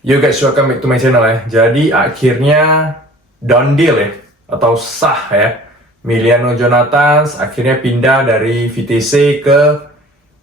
Yo guys, welcome back to my channel ya. Jadi akhirnya done deal ya, atau sah ya. Emiliano Jonathans akhirnya pindah dari VTC ke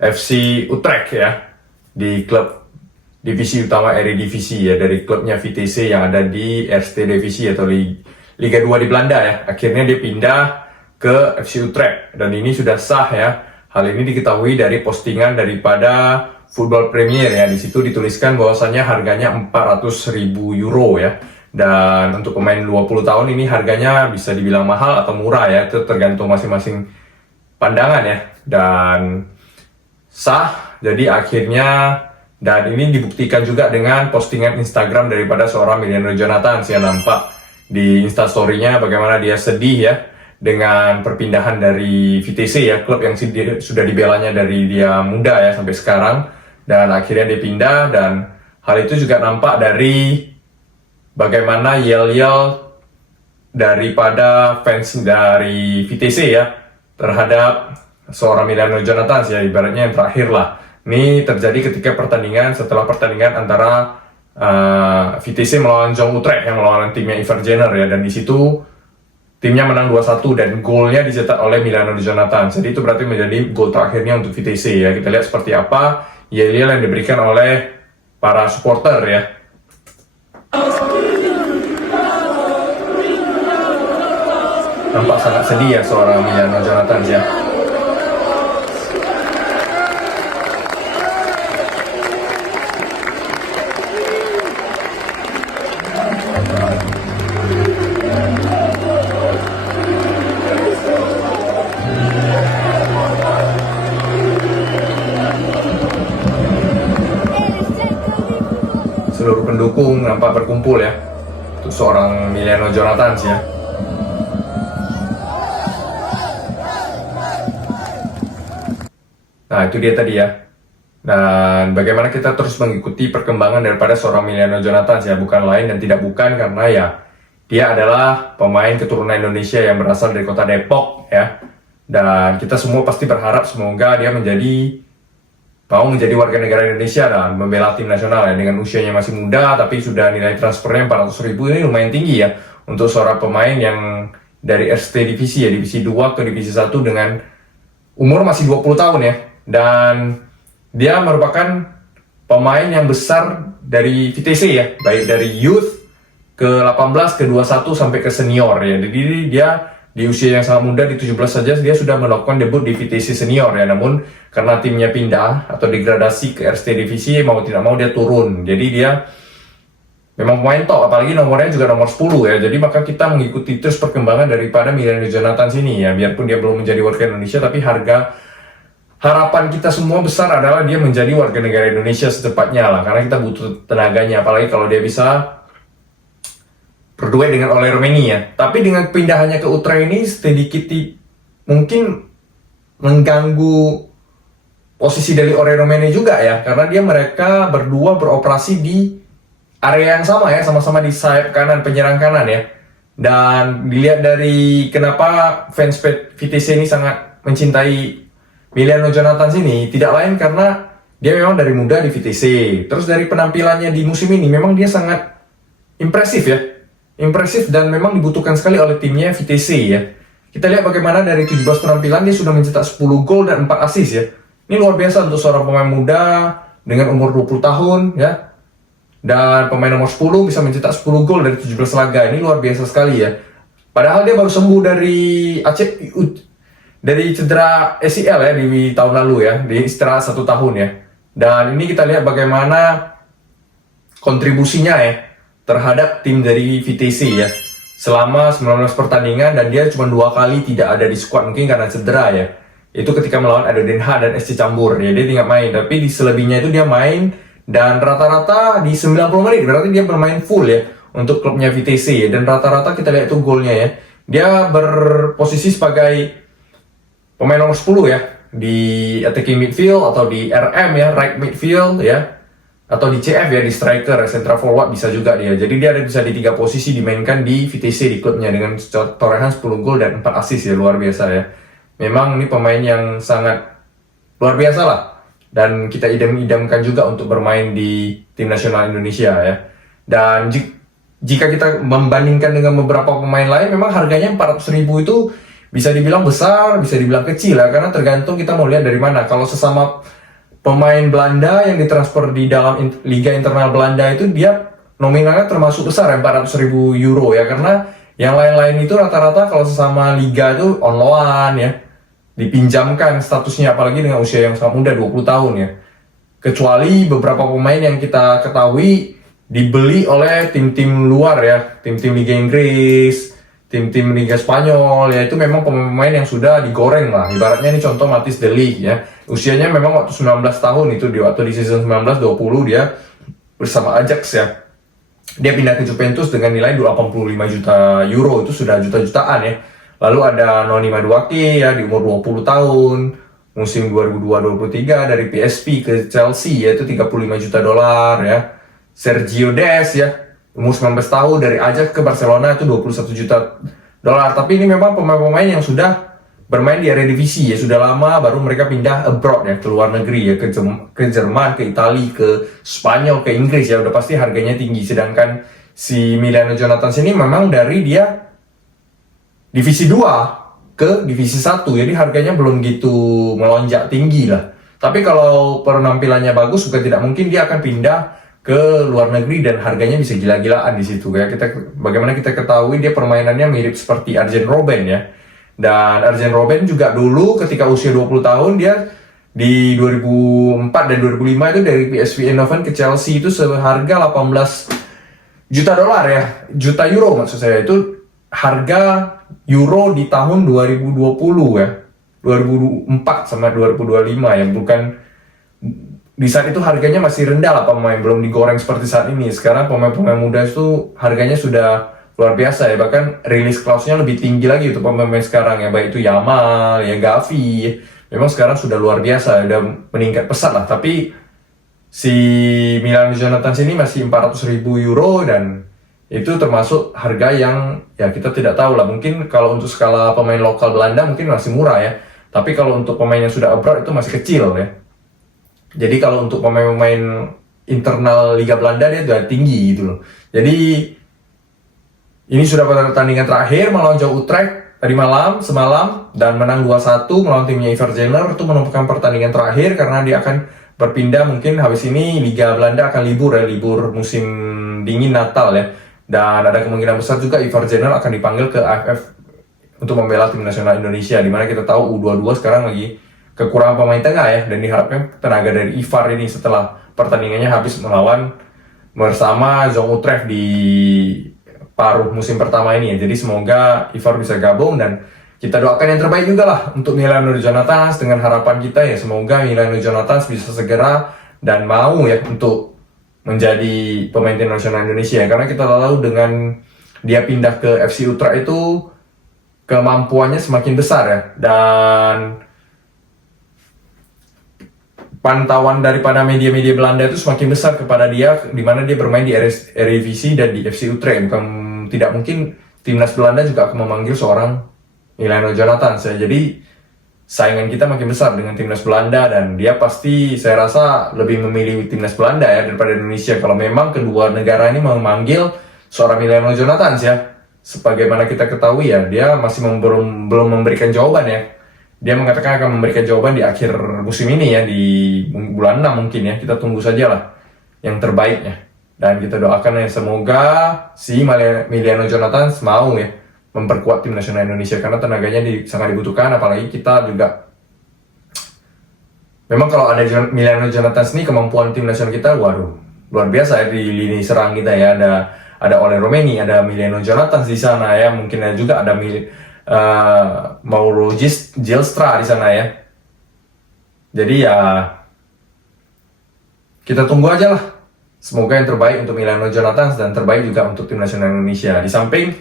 FC Utrecht ya, di klub divisi utama Eredivisie ya, dari klubnya VTC yang ada di Eerste Divisie atau Liga 2 di Belanda ya. Akhirnya dia pindah ke FC Utrecht dan ini sudah sah ya. Hal ini diketahui dari postingan daripada Football Premier ya. Di situ dituliskan bahwasannya harganya 400.000 euro ya. Dan untuk pemain 20 tahun ini harganya bisa dibilang mahal atau murah ya. Itu tergantung masing-masing pandangan ya. Dan sah. Jadi akhirnya, dan ini dibuktikan juga dengan postingan Instagram daripada seorang Emiliano Jonathans yang nampak di Instastory-nya bagaimana dia sedih ya dengan perpindahan dari VTC ya, klub yang sudah dibelanya dari dia muda ya sampai sekarang. Dan akhirnya dia pindah, dan hal itu juga nampak dari bagaimana yel-yel daripada fans dari VTC ya terhadap seorang Emiliano Jonathans ya, ibaratnya yang terakhir lah. Ini terjadi ketika setelah pertandingan antara VTC melawan Jong Utrecht yang melawan timnya Ivergener ya, dan di situ timnya menang 2-1 dan golnya dicetak oleh Emiliano Jonathans. Jadi itu berarti menjadi gol terakhirnya untuk VTC ya. Kita lihat seperti apa yel-yel yang diberikan oleh para supporter ya. Nampak sangat sedih ya seorang Emiliano Jonathans ya. Seluruh pendukung nampak berkumpul ya untuk seorang Emiliano Jonathans ya. Nah itu dia tadi ya. Dan bagaimana kita terus mengikuti perkembangan daripada seorang Emiliano Jonathans ya, bukan lain dan tidak bukan karena ya dia adalah pemain keturunan Indonesia yang berasal dari kota Depok ya. Dan kita semua pasti berharap semoga dia mau menjadi warga negara Indonesia dan membela tim nasional ya. Dengan usianya masih muda tapi sudah nilai transfernya 400.000, ini lumayan tinggi ya untuk seorang pemain yang dari Eerste Divisie ya, divisi 2 ke divisi 1 dengan umur masih 20 tahun ya. Dan dia merupakan pemain yang besar dari VTC ya, baik dari youth ke 18 ke 21 sampai ke senior ya. Jadi dia di usia yang sangat muda, di 17 saja dia sudah melakukan debut di VTC senior ya. Namun karena timnya pindah atau degradasi ke Eerste Divisie, mau tidak mau dia turun. Jadi dia memang pemain top, apalagi nomornya juga nomor 10 ya. Jadi maka kita mengikuti terus perkembangan daripada Emiliano Jonathans ini ya. Biarpun dia belum menjadi warga Indonesia, tapi harapan kita semua besar adalah dia menjadi warga negara Indonesia secepatnya lah. Karena kita butuh tenaganya, apalagi kalau dia bisa berduet dengan Ole Romania. Tapi dengan pindahannya ke Utrecht ini sedikit mungkin mengganggu posisi dari Ole Romania juga ya, karena mereka berdua beroperasi di area yang sama ya, sama-sama di sayap kanan, penyerang kanan ya. Dan dilihat dari kenapa fans VTC ini sangat mencintai Emiliano Jonathans ini, tidak lain karena dia memang dari muda di VTC. Terus dari penampilannya di musim ini memang dia sangat impresif ya. Impresif dan memang dibutuhkan sekali oleh timnya VTC ya. Kita lihat bagaimana dari 17 penampilan dia sudah mencetak 10 gol dan 4 assist ya. Ini luar biasa untuk seorang pemain muda dengan umur 20 tahun ya. Dan pemain nomor 10 bisa mencetak 10 gol dari 17 laga. Ini luar biasa sekali ya. Padahal dia baru sembuh dari cedera ACL ya di tahun lalu ya, di istirahat 1 tahun ya. Dan ini kita lihat bagaimana kontribusinya ya terhadap tim dari VTC ya selama 19 pertandingan, dan dia cuma 2 kali tidak ada di squad, mungkin karena cedera ya. Itu ketika melawan ADO Den Haag dan SC Cambuur ya, dia tidak main, tapi di selebihnya itu dia main dan rata-rata di 90 menit berarti dia bermain full ya untuk klubnya VTC ya. Dan rata-rata kita lihat itu golnya ya, dia berposisi sebagai pemain nomor 10 ya di attacking midfield atau di RM ya, right midfield ya, atau di CF ya, di striker, central forward bisa juga dia. Jadi dia bisa di 3 posisi dimainkan di VTC di klubnya dengan torehan 10 gol dan 4 assist ya, luar biasa ya. Memang ini pemain yang sangat luar biasa lah dan kita idam-idamkan juga untuk bermain di tim nasional Indonesia ya. Dan jika kita membandingkan dengan beberapa pemain lain, memang harganya 400.000 itu bisa dibilang besar, bisa dibilang kecil ya, karena tergantung kita mau lihat dari mana. Kalau sesama pemain Belanda yang ditransfer di dalam Liga Internal Belanda itu, dia nominalnya termasuk besar ya, 400.000 euro ya, karena yang lain-lain itu rata-rata kalau sesama liga itu on loan ya, dipinjamkan statusnya, apalagi dengan usia yang sangat muda 20 tahun ya. Kecuali beberapa pemain yang kita ketahui dibeli oleh tim-tim luar ya, tim-tim Liga Inggris, tim-tim Liga Spanyol ya, itu memang pemain yang sudah digoreng lah. Ibaratnya ini contoh Matthijs de Ligt ya, usianya memang waktu 19 tahun itu, waktu di season 19-20 dia bersama Ajax ya, dia pindah ke Juventus dengan nilai 85 juta euro, itu sudah juta-jutaan ya. Lalu ada Noni Madueke ya, di umur 20 tahun, musim 2022-2023 dari PSV ke Chelsea ya, itu 35 juta dolar ya. Sergio Des ya, umur 19 tahun dari Ajax ke Barcelona, itu 21 juta dolar. Tapi ini memang pemain-pemain yang sudah bermain di Eredivisie ya, sudah lama, baru mereka pindah abroad ya, ke luar negeri ya, ke Jerman, ke Italia, ke Spanyol, ke Inggris ya, udah pasti harganya tinggi. Sedangkan si Emiliano Jonathans ini memang dari dia divisi 2 ke divisi 1, jadi harganya belum gitu melonjak tinggi lah. Tapi kalau penampilannya bagus, juga tidak mungkin dia akan pindah ke luar negeri dan harganya bisa gila-gilaan di situ ya. Bagaimana kita ketahui dia permainannya mirip seperti Arjen Robben ya. Dan Arjen Robben juga dulu ketika usia 20 tahun dia di 2004 dan 2005 itu dari PSV Eindhoven ke Chelsea itu seharga 18 juta dolar ya, juta euro maksud saya, itu harga euro di tahun 2020 ya, 2004 sama 2025 ya, bukan di saat itu harganya masih rendah lah, pemain belum digoreng seperti saat ini. Sekarang pemain-pemain muda itu harganya sudah luar biasa ya, bahkan release clause-nya lebih tinggi lagi untuk pemain sekarang ya, baik itu Yamal, ya Gavi, memang sekarang sudah luar biasa, udah meningkat pesat lah. Tapi si Emiliano Jonathans ini masih 400.000 euro dan itu termasuk harga yang ya kita tidak tahu lah, mungkin kalau untuk skala pemain lokal Belanda mungkin masih murah ya, tapi kalau untuk pemain yang sudah abroad itu masih kecil ya. Jadi kalau untuk pemain-pemain internal Liga Belanda dia sudah tinggi gitu loh. Jadi ini sudah pertandingan terakhir melawan Jong Utrecht tadi semalam dan menang 2-1 melawan timnya Ivar Jenner. Itu merupakan pertandingan terakhir karena dia akan berpindah, mungkin habis ini Liga Belanda akan libur ya, libur musim dingin Natal ya. Dan ada kemungkinan besar juga Ivar Jenner akan dipanggil ke AFF untuk membela tim nasional Indonesia, dimana kita tahu U22 sekarang lagi kekurangan pemain tengah ya, dan diharapkan tenaga dari Ivar ini setelah pertandingannya habis melawan bersama Jong Utrecht di paruh musim pertama ini ya. Jadi semoga Ivar bisa gabung dan kita doakan yang terbaik juga lah untuk Emiliano Jonathans, dengan harapan kita ya semoga Emiliano Jonathans bisa segera dan mau ya untuk menjadi pemain tim nasional Indonesia ya. Karena kita tahu dengan dia pindah ke FC Utrecht itu kemampuannya semakin besar ya, dan pantauan daripada media-media Belanda itu semakin besar kepada dia, di mana dia bermain di Eredivisie dan di FC Utrecht. Bukan tidak mungkin timnas Belanda juga akan memanggil seorang Emiliano Jonathans ya. Jadi saingan kita makin besar dengan timnas Belanda, dan dia pasti saya rasa lebih memilih timnas Belanda ya daripada Indonesia kalau memang kedua negara ini memanggil seorang Emiliano Jonathans ya. Sebagaimana kita ketahui ya, dia masih belum memberikan jawaban ya. Dia mengatakan akan memberikan jawaban di akhir musim ini ya, di bulan 6 mungkin ya. Kita tunggu saja lah yang terbaiknya. Dan kita doakan ya semoga si Emiliano Jonathans mau ya memperkuat tim nasional Indonesia, karena tenaganya sangat dibutuhkan. Apalagi kita juga memang kalau ada Emiliano Jonathans ini, kemampuan tim nasional kita waduh luar biasa ya di lini serang kita ya. Ada Ole Romeni, ada Emiliano Jonathans di sana ya, mungkin juga ada Mauro Gilstra di sana ya. Jadi ya kita tunggu aja lah. Semoga yang terbaik untuk Emiliano Jonathans dan terbaik juga untuk tim nasional Indonesia. Di samping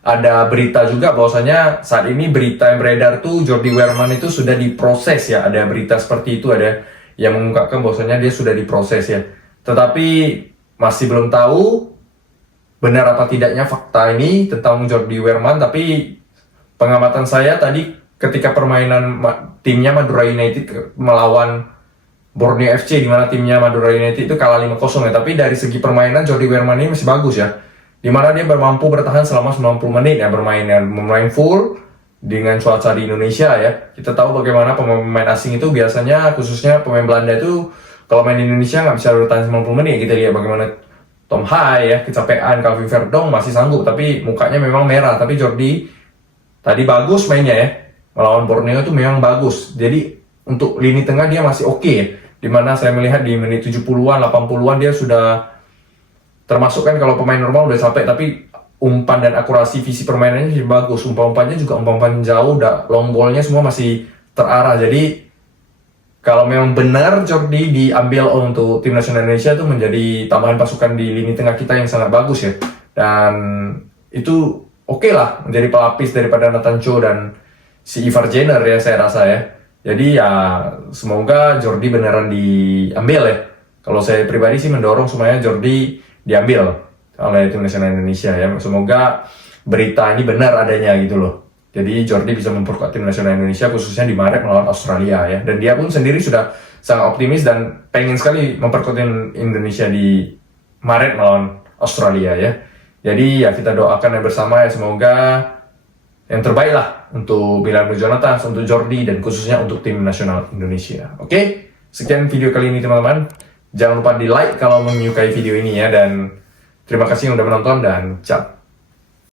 ada berita juga bahwasanya saat ini berita yang beredar tuh Jordi Weerman itu sudah diproses ya. Ada berita seperti itu, ada yang mengungkapkan bahwasanya dia sudah diproses ya. Tetapi masih belum tahu benar apa tidaknya fakta ini tentang Jordi Weerman. Tapi pengamatan saya tadi ketika permainan timnya Madura United melawan Borneo FC di mana timnya Madura United itu kalah 5-0 ya. Tapi dari segi permainan Jordi Weerman ini masih bagus ya. Di mana dia mampu bertahan selama 90 menit ya bermain full dengan cuaca di Indonesia ya. Kita tahu bagaimana pemain asing itu biasanya khususnya pemain Belanda itu kalau main di Indonesia nggak bisa bertahan 90 menit. Kita lihat bagaimana Tom Hai ya, kecapean, Calvin Verdong masih sanggup tapi mukanya memang merah. Tapi Jordi tadi bagus mainnya ya. Melawan Borneo itu memang bagus. Jadi untuk lini tengah dia masih oke ya. Dimana saya melihat di menit 70-an, 80-an dia sudah termasuk kan kalau pemain normal udah capek, tapi umpan dan akurasi visi permainannya juga bagus. Umpan-umpannya juga umpan jauh, long ball-nya semua masih terarah. Jadi kalau memang benar Jordi diambil untuk tim nasional Indonesia itu menjadi tambahan pasukan di lini tengah kita yang sangat bagus ya. Dan itu oke lah menjadi pelapis daripada Nathan Cho dan si Ivar Jenner ya saya rasa ya. Jadi ya semoga Jordi beneran diambil ya. Kalau saya pribadi sih mendorong semuanya Jordi diambil oleh tim nasional Indonesia ya. Semoga berita ini benar adanya gitu loh. Jadi Jordi bisa memperkuat tim nasional Indonesia khususnya di Maret melawan Australia ya. Dan dia pun sendiri sudah sangat optimis dan pengen sekali memperkuat tim Indonesia di Maret melawan Australia ya. Jadi ya kita doakan yang bersama ya semoga yang terbaik lah untuk Milano Jonathan, untuk Jordi, dan khususnya untuk tim nasional Indonesia. Oke, sekian video kali ini teman-teman. Jangan lupa di like kalau menyukai video ini ya, dan terima kasih yang udah menonton dan ciao.